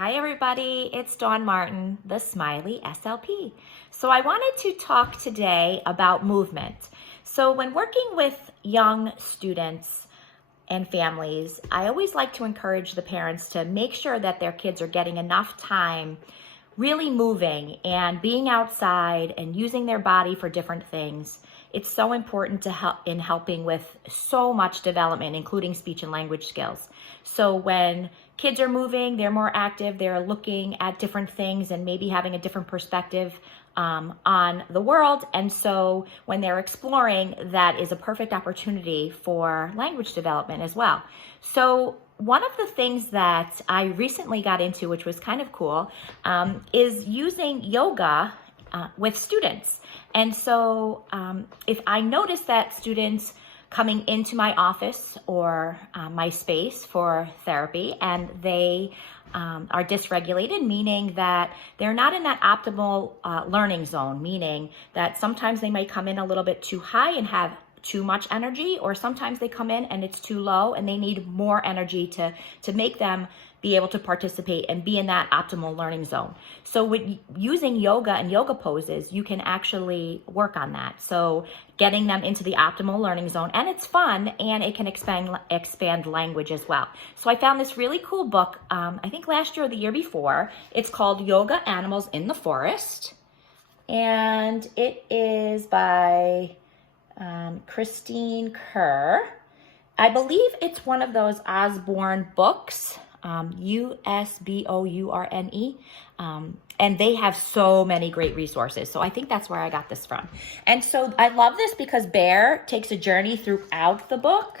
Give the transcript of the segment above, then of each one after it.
Hi everybody, it's Dawn Martin, the Smiley SLP. So I wanted to talk today about movement. So when working with young students and families, I always like to encourage the parents to make sure that their kids are getting enough time really moving and being outside and using their body for different things. It's so important to help in helping with so much development, including speech and language skills. So when kids are moving, they're more active, they're looking at different things and maybe having a different perspective on the world. And so when they're exploring, that is a perfect opportunity for language development as well. So one of the things that I recently got into, which was kind of cool, is using yoga with students. And so if I notice that students coming into my office or my space for therapy and they are dysregulated, meaning that they're not in that optimal learning zone, meaning that sometimes they might come in a little bit too high and have too much energy, or sometimes they come in and it's too low and they need more energy to make them be able to participate and be in that optimal learning zone. So with using yoga and yoga poses, you can actually work on that. So getting them into the optimal learning zone, and it's fun and it can expand language as well. So I found this really cool book, I think last year or the year before. It's called Yoga Animals in the Forest, and it is by Christine Kerr. I believe it's one of those Osborne books, Usbourne. And they have so many great resources. So I think that's where I got this from. And so I love this because Bear takes a journey throughout the book.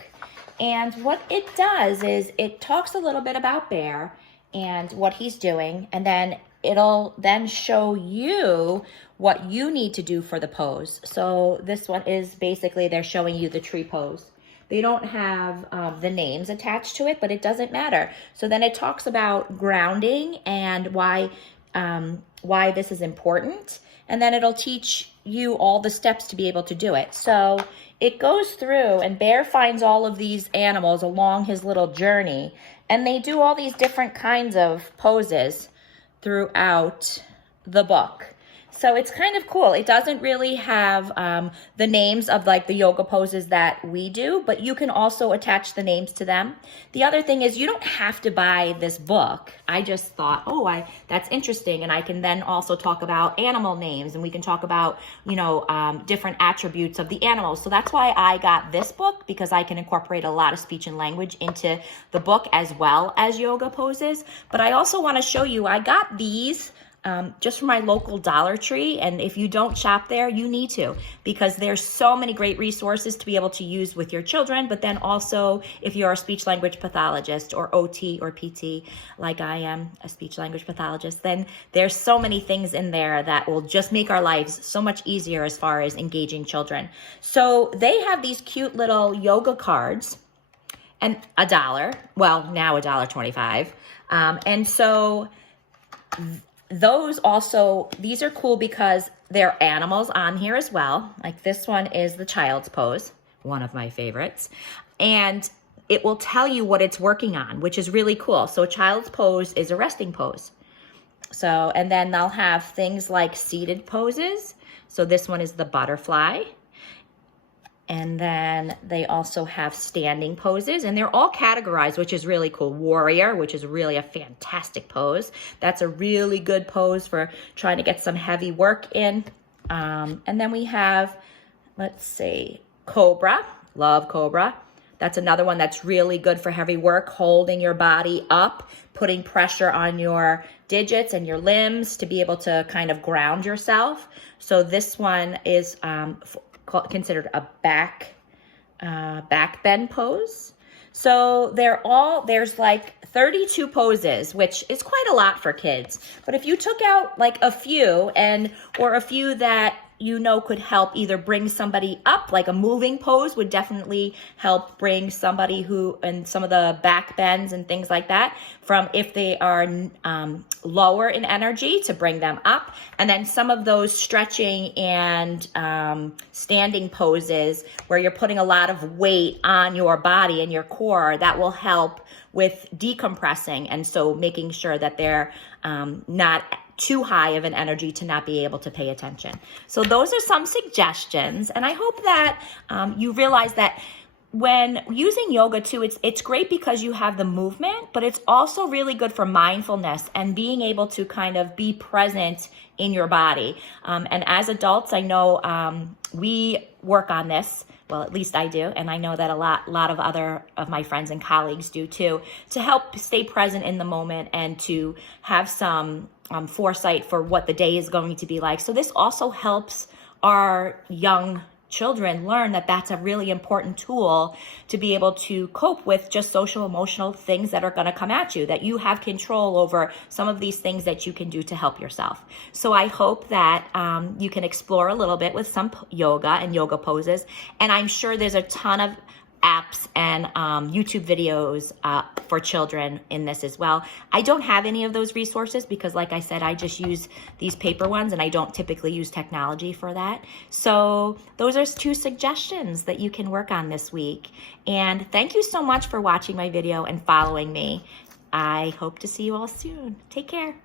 And what it does is it talks a little bit about Bear and what he's doing. And then it'll then show you what you need to do for the pose. So this one is basically they're showing you the tree pose. They don't have the names attached to it, but it doesn't matter. So then it talks about grounding and why this is important. And then it'll teach you all the steps to be able to do it. So it goes through, and Bear finds all of these animals along his little journey, and they do all these different kinds of poses throughout the book. So it's kind of cool. It doesn't really have the names of like the yoga poses that we do, but you can also attach the names to them. The other thing is you don't have to buy this book. I just thought, that's interesting. And I can then also talk about animal names, and we can talk about, different attributes of the animals. So that's why I got this book, because I can incorporate a lot of speech and language into the book as well as yoga poses. But I also want to show you, I got these just from my local Dollar Tree. And if you don't shop there, you need to, because there's so many great resources to be able to use with your children. But then also if you're a speech language pathologist or OT or PT, like I am a speech language pathologist, then there's so many things in there that will just make our lives so much easier as far as engaging children. So they have these cute little yoga cards, and $1, well, now $1.25. And so those also, these are cool because there are animals on here as well. Like this one is the child's pose, one of my favorites. And it will tell you what it's working on, which is really cool. So child's pose is a resting pose. So, and then they'll have things like seated poses. So this one is the butterfly. And then they also have standing poses, and they're all categorized, which is really cool. Warrior, which is really a fantastic pose. That's a really good pose for trying to get some heavy work in. And then we have, let's see, Cobra. Love Cobra. That's another one that's really good for heavy work, holding your body up, putting pressure on your digits and your limbs to be able to kind of ground yourself. So this one is considered a back bend pose. So there's like 32 poses, which is quite a lot for kids. But if you took out like a few or a few that could help either bring somebody up, like a moving pose would definitely help bring somebody who, and some of the back bends and things like that, from if they are lower in energy, to bring them up. And then some of those stretching and standing poses where you're putting a lot of weight on your body and your core, that will help with decompressing, and so making sure that they're not too high of an energy to not be able to pay attention. So those are some suggestions, and I hope that you realize that when using yoga too, it's great because you have the movement, but it's also really good for mindfulness and being able to kind of be present in your body. And as adults, I know we work on this. Well, at least I do, and I know that a lot of other of my friends and colleagues do too, to help stay present in the moment and to have some foresight for what the day is going to be like. So this also helps our young children learn that that's a really important tool to be able to cope with just social emotional things that are going to come at you, that you have control over some of these things that you can do to help yourself. So I hope that you can explore a little bit with some yoga and yoga poses, and I'm sure there's a ton of apps and YouTube videos for children in this as well. I don't have any of those resources because, like I said, I just use these paper ones and I don't typically use technology for that. So those are 2 suggestions that you can work on this week. And thank you so much for watching my video and following me. I hope to see you all soon. Take care.